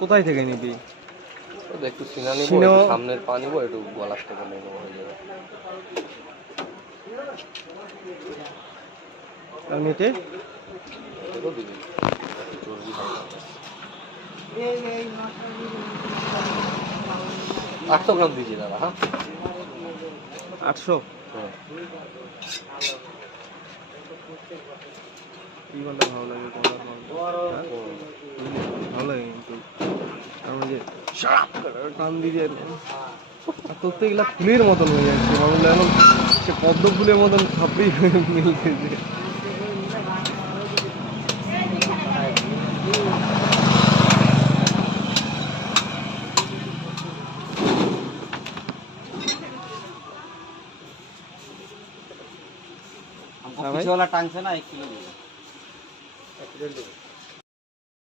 কোথায় থেকে নিবি? একটু সিনা নিব, সামনের পা নিব, একটু গলার থেকে নেবো হয়ে যাবে। আর মেটে দিবি চর্বি হালকা 800 গ্রাম দিয়েছি দাদা। হ্যাঁ 800। কি বলতে ভালো লাগে ভালো লাগে কিন্তু আমি যে টান দিয়ে করতে গেলে ফুলের মতন হয়ে যাচ্ছে মানুষ এখন সে পদ্ম ফুলের মতন ভাবতেই মিলতেছে। पिछे वाला टांग से ना 1 किलो